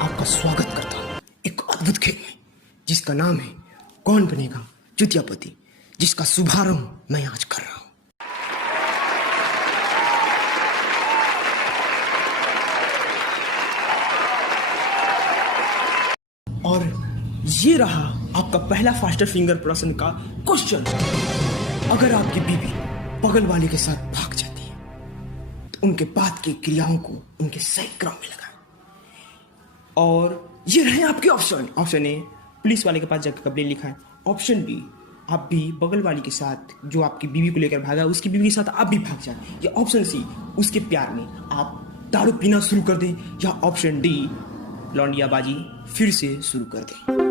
आपका स्वागत करता हूँ एक अद्भुत खेल में जिसका नाम है कौन बनेगा चुतियापति, जिसका शुभारंभ मैं आज कर रहा हूँ। और ये रहा आपका पहला फास्टर फिंगर प्रश्न का क्वेश्चन। अगर आपकी बीवी बगल वाले के साथ भाग जाती है तो उनके बाद की क्रियाओं को उनके सही क्रम में लगाएं। और ये रहे आपके ऑप्शन। ऑप्शन ए, पुलिस वाले के पास जाकर कंप्लेंट लिखाएं। ऑप्शन बी, आप भी बगल वाली के साथ जो आपकी बीवी को लेकर भागा उसकी बीवी के साथ आप भी भाग जाएं। या ऑप्शन सी, उसके प्यार में आप दारू पीना शुरू कर दें। या ऑप्शन डी, लौंडियाबाजी फिर से शुरू कर दें।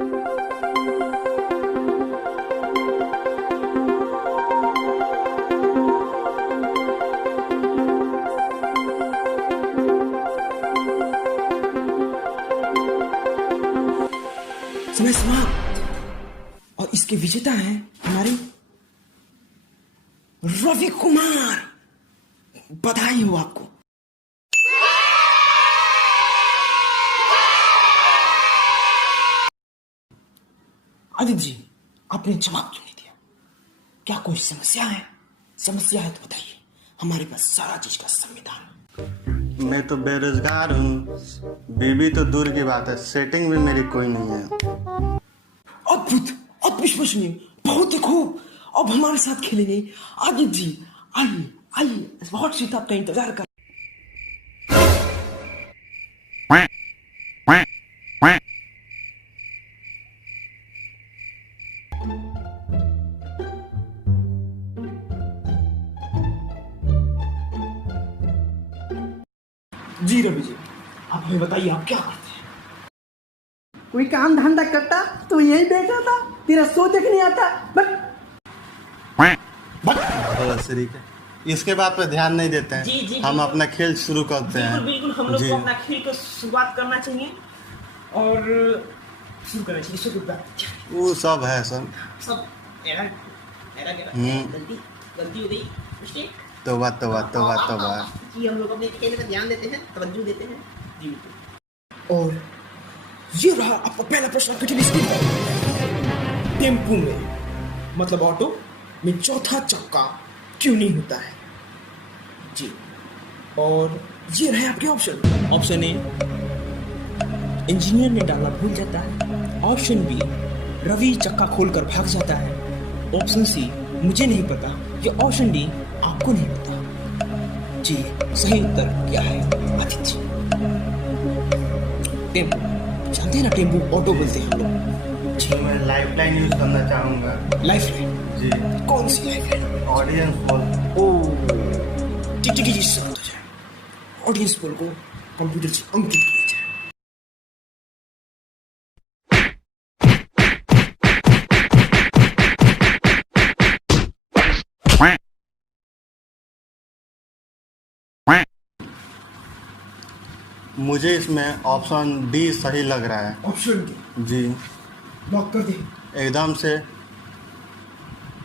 समय समाप्त। और इसके विजेता हैं हमारे रवि कुमार। बधाई हो आपको। आदित्य जी, आपने जवाब क्यों नहीं दिया? क्या कोई समस्या है? समस्या है तो बताइए, हमारे पास सारा चीज का संविधान। मैं तो बेरोजगार हूँ, बीवी तो दूर की बात है, सेटिंग भी मेरी कोई नहीं है। अद्भुत, अविश्वसनीय, बहुत ही खूब। अब हमारे साथ खेलेंगे आदित्य जी। आइए आइए, बहुत सी आपका इंतजार कर। जी रवि जी, आप हमें बताइए आप क्या करते हैं? कोई काम धंधा करता तो यही बैठा था, तेरा सोच नहीं आता। बट इसके बात पे ध्यान नहीं देते हैं। जी, हम अपना खेल शुरू करते हैं। बिल्कुल हम लोग को अपना खेल को शुरुआत करना चाहिए और शुरू करना चाहिए। शुरू वो सब है सब गलती हो गई, मिस्टेक। तौबा तौबा तौबा तौबा। कि हम लोग अपने खेल में ध्यान देते हैं, तवज्जो देते हैं। जी बिल्कुल। और ये रहा आपका पहला प्रश्न। कठिन स्कूल टेम्पू में मतलब ऑटो में चौथा चक्का क्यों नहीं होता है? जी। और ये रहे आपके ऑप्शन। ऑप्शन ए, इंजीनियर ने डालना भूल जाता है। ऑप्शन बी, रवि चक्का खोलकर भाग जाता है। ऑप्शन सी, मुझे नहीं पता। या ऑप्शन डी, आपको नहीं पता। जी, सही उत्तर क्या है आदित्य जी? टेम्पू, जानते हैं ना टेम्पू ऑटो बोलते हैं हम लोग। जी, मैं लाइफलाइन यूज करना चाहूंगा। लाइफलाइन? जी। कौन सी लाइफलाइन? Audience poll. ओह, ठीक जी, शांत हो जाए। ऑडियंस पोल को कंप्यूटर से अंकित किया जाए। मुझे इसमें ऑप्शन डी सही लग रहा है। Option D? जी, लॉक कर दें एकदम से।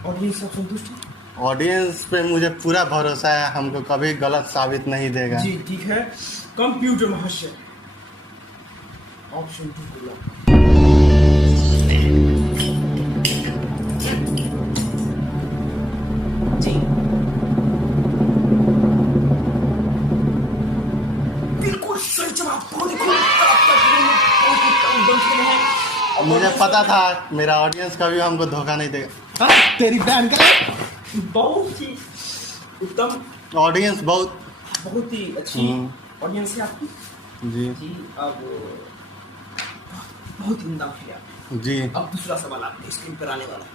ऑडियंस सब संतुष्ट है? ऑडियंस पे मुझे पूरा भरोसा है, हमको कभी गलत साबित नहीं देगा। जी ठीक है। कंप्यूटर महाशय, ऑप्शन डी को लॉक। जी बिल्कुल सही जवाब। मुझे पता था मेरा ऑडियंस कभी हमको धोखा नहीं देगा। तेरी बहन का बहुत ही उत्तम ऑडियंस, बहुत ही अच्छी ऑडियंस है आपकी। जी जी, अब बहुत ही उम्दा खेला जी। अब दूसरा सवाल आपके स्क्रीन पर आने वाला है।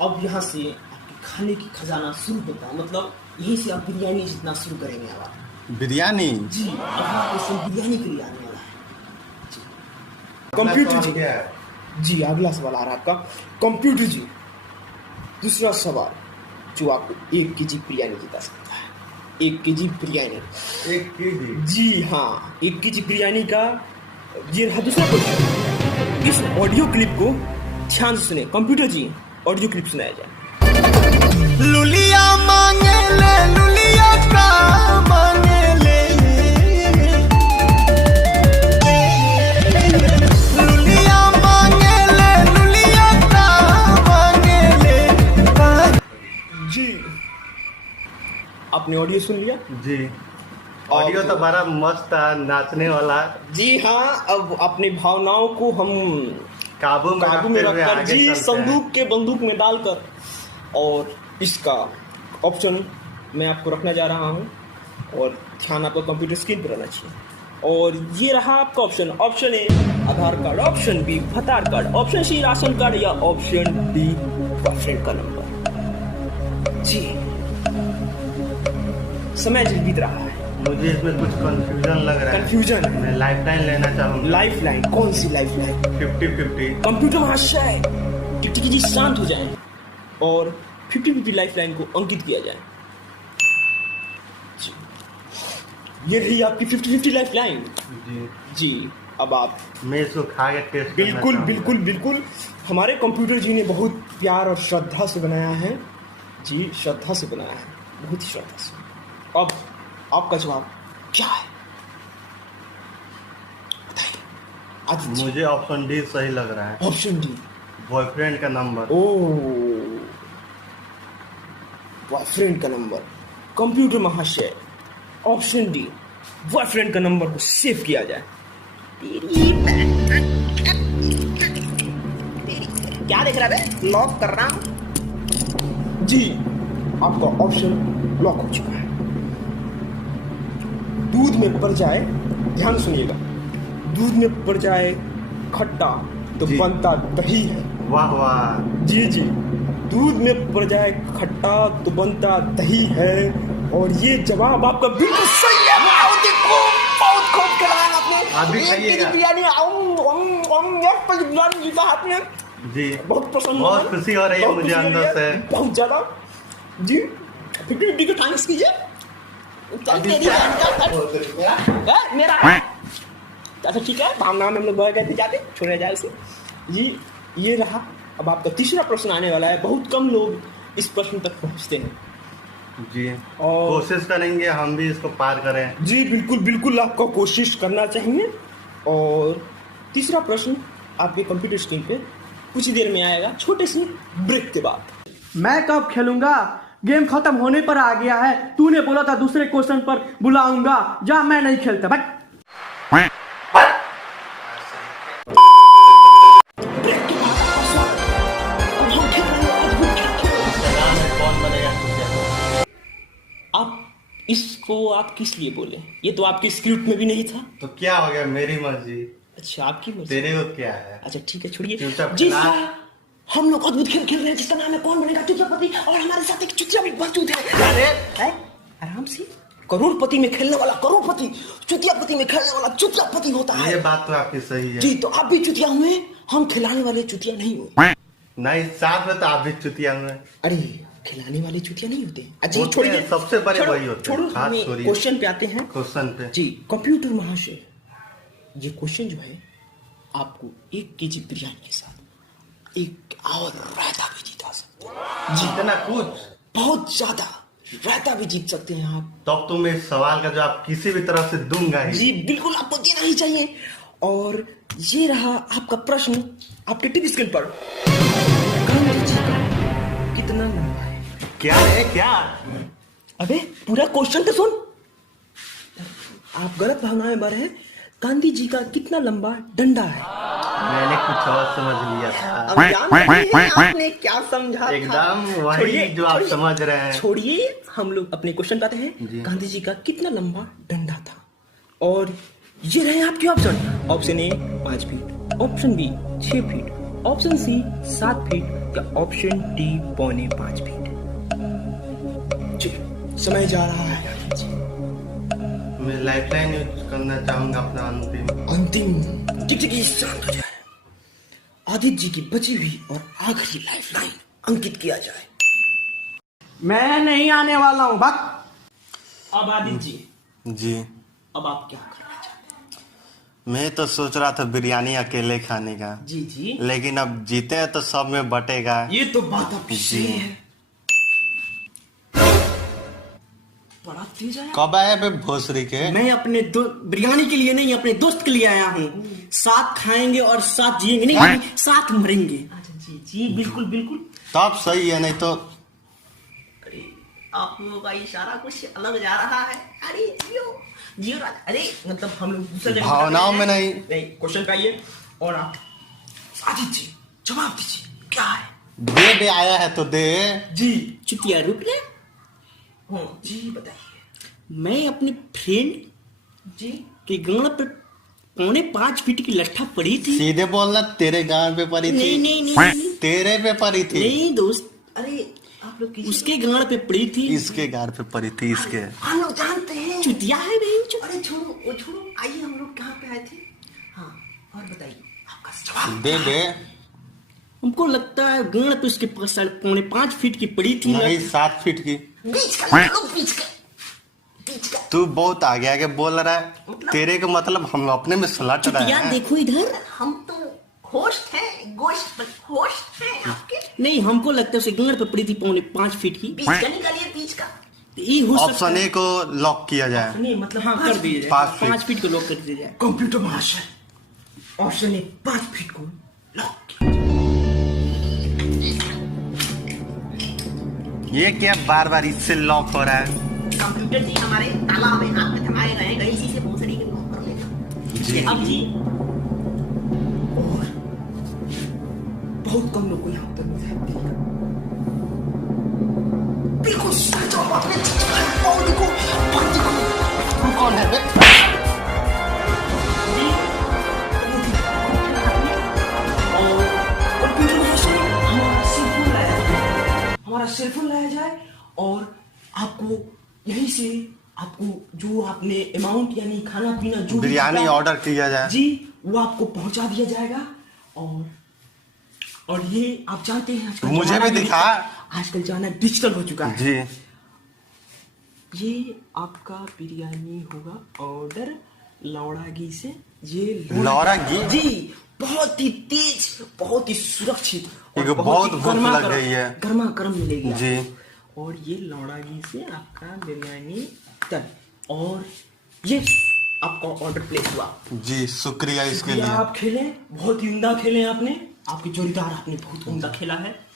अब यहाँ से आपके खाने की खजाना शुरू होता है, मतलब यहीं से आप बिरयानी जितना शुरू करेंगे। अब आप बिरयानी? जी, यहाँ से बिरयानी के लिए आने वाला है। कंप्यूटर जी, जी अगला सवाल आ रहा है आपका। कंप्यूटर जी, दूसरा सवाल जो आपको 1 केजी बिरयानी जिता सकता है। 1 केजी बिरयानी। 1 केजी? जी हाँ, 1 केजी बिरयानी का ये रहा दूसरा क्वेश्चन। इस ऑडियो क्लिप को ध्यान से सुने। कंप्यूटर जी, ऑडियो क्लिप सुनाया जाए। लुलिया मांगे ले, लुलिया का मांगे ले। ऑडियो सुन लिया? जी, ऑडियो तो बड़ा मस्त था, नाचने वाला। जी हाँ, अब अपनी भावनाओं को हम काबू में काबू में रखते हुए रखकर आगे जी चलते हैं। संदूक के बंदूक में डालकर, और इसका ऑप्शन मैं आपको रखना जा रहा हूँ, और ध्यान आपका कंप्यूटर स्क्रीन पर रहना चाहिए। और ये रहा आपका option. Option A Aadhaar card, option B Aadhaar card, option C ration card, या ऑप्शन डी बॉयफ्रेंड का नंबर। जी समय जी बीत रहा है, मुझे इसमें कुछ कंफ्यूजन लग रहा है। कंफ्यूजन है। मैं लाइफ लाइन लेना चाहूंगा। लाइफ लाइन, कौन सी लाइफ लाइन? 50-50। कंप्यूटर महाशय टिकटिकी जी शांत हो जाए और 50-50 लाइफ लाइन को अंकित किया जाए। जी, ये रही आपकी 50-50 लाइफ लाइन। जी जी, अब आप मैं इसको खा के टेस्ट बिल्कुल बिल्कुल बिल्कुल, हमारे कंप्यूटर जी ने बहुत प्यार और श्रद्धा से बनाया है। जी, श्रद्धा से बनाया है, बहुत ही श्रद्धा से। अब आपका जवाब क्या है, बताइए आदित्य जी। मुझे ऑप्शन डी सही लग रहा है, ऑप्शन डी, बॉयफ्रेंड का नंबर। ओ बॉयफ्रेंड का नंबर। कंप्यूटर महाशय, ऑप्शन डी बॉयफ्रेंड का नंबर को सेव किया जाए। क्या देख रहा है? लॉक कर रहा हूं जी। आपका ऑप्शन लॉक हो चुका है। दूध में पड़ जाए, ध्यान सुनिएगा, दूध में पड़ जाए खट्टा तो जी। बनता दही है। वाह वाह। जी जी, दूध में पड़ जाए खट्टा तो बनता दही है, और ये जवाब आपका बिल्कुल सही है। बहुत खूब खिलाया आपने। आप भी खाइएगा। बिरयानी एक प्लेट बिरयानी जीता आपने। जी, बहुत पसंद, बहुत खुशी हो रही है बहुत मुझे खुशी हो अंदर रही से। है, बहुत ज्यादा। जी 50-50 का थैंक्स कीजिए। चल तेरी बहन का है मेरा। अच्छा ठीक है, भावना में हम लोग बह गए थे, जाते छोड़े जाए उसे। जी, ये रहा। अब आपका तीसरा प्रश्न आने वाला है। बहुत कम लोग इस प्रश्न तक पहुंचते हैं। जी, और कोशिश करेंगे हम भी इसको पार करें। जी बिल्कुल बिल्कुल, आपको कोशिश करना चाहिए। और तीसरा प्रश्न आपके कंप्यूटर स्क्रीन पे कुछ ही देर में आएगा, छोटे से ब्रेक के बाद। मैं कब खेलूंगा? गेम खत्म होने पर आ गया है। तूने बोला था दूसरे क्वेश्चन पर बुलाऊंगा। जा, मैं नहीं खेलता। बट ब्रेक के बाद आपका स्वागत है। अब हम खेल रहे हैं अद्भुत खेल। कौन बनेगा? आप इसको आप किस लिए बोले? ये तो आपके स्क्रिप्ट में भी नहीं था। तो क्या हो गया, मेरी मर्जी। अच्छा, आपकी मर्जी। तेरे को क्या है? अच्छा ठीक है, छोड़िए। चुपचाप जी खिला। सर, हम लोग अद्भुत खेल खेल रहे हैं जिसका नाम है कौन बनेगा चुतियापति, और हमारे साथ एक चुतिया भी मौजूद है। अरे आराम से, करोड़पति में खेलने वाला करोड़पति, चुतियापति में खेलने वाला चुतियापति होता है। ये बात तो आपकी सही है। जी, तो आप भी चुतिया हुए, हम खिलाने वाले चुतिया नहीं हुए। नहीं, साथ में तो आप भी चुतिया में। अरे खिलाने वाले चुतिया नहीं होते। अच्छा होते छोड़िए, हैं, सबसे बड़े छोड़ो, वही होते हैं। छोड़ो, हाथ हमें छोड़िए। क्वेश्चन पे आते हैं। क्वेश्चन पे जी कंप्यूटर महाशय, ये क्वेश्चन जो है आपको 1 केजी बिरयानी के साथ एक और रायता भी जीता सकते हैं। जी, इतना कुछ? बहुत ज्यादा रायता भी जीत सकते हैं आप। तब तो मैं इस सवाल का जवाब किसी भी तरफ से दूंगा ही। जी बिल्कुल, आपको देना ही चाहिए। और ये रहा आपका प्रश्न आपके टीवी स्क्रीन पर। गांधी जी का कितना लंबा है? क्या है क्या? अबे पूरा क्वेश्चन तो सुन। आप गलत भावनाएं में हैं। गांधी जी का कितना लंबा डंडा है? मैंने कुछ और समझ लिया था। अब जान रहे हैं आपने क्या समझा था? एकदम वही छोड़िए, जो आप छोड़िए, समझ रहे हैं। छोड़िए, हम लोग अपने क्वेश्चन पाते हैं। जी। गांधी जी का कितना लंबा डंडा था? और ये रहे आपके option. Option A 5 feet, option B 6 feet, option C 7 feet, या ऑप्शन डी 4.5 फीट। जी, समय जा रहा है गांधी जी। मैं लाइफलाइन यूज करना चाहूंगा अपना अंतिम। टिकटिकी शांत हो जाए। आदित्य जी की बची हुई और आखिरी लाइफलाइन अंकित किया जाए। मैं नहीं आने वाला हूँ। बक अब आदित्य जी, जी, अब आप क्या करना चाहते हैं? मैं तो सोच रहा था बिरयानी अकेले खाने का, जी जी, लेकिन अब जीते हैं तो सब में बटेगा। ये तो बात आपकी सही जी। है। बड़ा तेज आया। कब आए बे भोसरी के? मैं अपने बिरयानी के लिए नहीं, अपने दोस्त के लिए आया हूँ। साथ खाएंगे और साथ जिएंगे, नहीं साथ मरेंगे। अच्छा जी जी, बिल्कुल बिल्कुल। तब सही है, नहीं तो आप लोगों का इशारा कुछ अलग जा रहा है। अरे जियो जियो राजा। अरे मतलब हम लोग दूसरे जगह भावनाओं में नहीं। क्वेश्चन का ये। और आप साजिद जी जवाब दीजिए क्या है। दे आया है तो दे। जी चुतिया रुक ले। जी बताइए। मैं अपनी फ्रेंड जी के गांव पे 5.25 फीट की लट्ठा पड़ी थी। सीधे बोलना, तेरे गांव पे पड़ी थी। नहीं तेरे पे पड़ी थी। नहीं दोस्त, अरे आप लोग किसी उसके गांव पे पड़ी थी। इसके गार पे पड़ी थी, इसके। हम लोग जानते हैं। चुतिया है भाई। अरे छोड़ो वो छोड़ो, आइए हम लोग कहाँ पे आए थे। हाँ और बताइए आपका जवाब। दे हमको लगता है गांव पे उसके पास 5.25 फीट की पड़ी थी। नहीं, 7 फीट की। बीच का लोग बीच का तू बहुत आगे आगे बोल रहा है। तेरे का मतलब हम अपने में सलट रहे चुतिया हैं। देखो इधर। हम तो होस्ट हैं, होस्ट हैं आपके। नहीं, हमको लगता है उसे गांव पे पड़ी थी 5.25 फीट की। बीच का निकालिए बीच का। ये हो सकता ऑप्शन ए को लॉक किया जाए। नहीं मतलब हाँ कर दिया जाए। 5 फीट। 5 फीट को लॉक कर दिया जाए। कंप्यूटर महाशय ऑप्शन ए 5 फीट को लॉक किया। ये क्या बार बार इससे लॉक हो रहा है। कंप्यूटर जी हमारे ताला हमें हाथ में थमाए गए, गई इसी से भोसड़ी के लॉक कर लेना। जी। अब जी और बहुत कम लोग को यहाँ पर मिलता है। बिल्कुल सही जवाब आपने दिया है। और देखो तू कौन है बे? हमारा सेलफोन लाया जाए और आपको यहीं से आपको जो आपने अमाउंट यानी खाना पीना जो भी बिरयानी चीज़ ऑर्डर किया जाए। जी वो आपको पहुंचा दिया जाएगा। और ये आप जानते हैं आजकल मुझे जमाना भी दिखा। आजकल जाना डिजिटल हो चुका है। जी। ये आपका बिरयानी होगा ऑर्डर लौड़ागी से। ये लौड़ागी? जी बहुत ही तेज, बहुत ही सुरक्षित और एक बहुत ही भूख गर्मा लग गर्म- गई है। गर्मा गर्म मिलेगी जी। आपको। और ये लौड़ागी से आपका बिरयानी तब। और ये आपका ऑर्डर प्लेस हुआ। जी शुक्रिया इसके शुक्रिया, लिए। आप खेले बहुत ही उम्दा खेले आपने। आपके जोड़ीदार आपने बहुत उम्दा खेला है।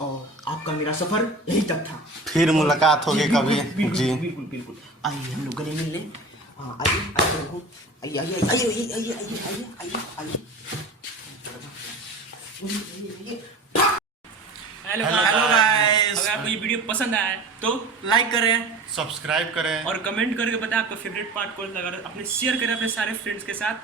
और आपका मेरा सफर यहीं तक था। फिर मुलाकात होगी जी, कभी। बिल्कुल, जी। बिल्कुल बिल्कुल। आइए हम लोग गले मिल लें। हाँ आइए आइए लोगों, आइए आइए आइए आइए आइए आइए आइए आइए आइए। हेलो गाइस, अगर आपको ये वीडियो पसंद आया है तो लाइक करें। सब्सक्राइब करें। और कमेंट करके बताएं आपका फेवरेट पार्ट कौन लगा। अपने शेयर करें अपने सारे फ्रेंड्स के साथ।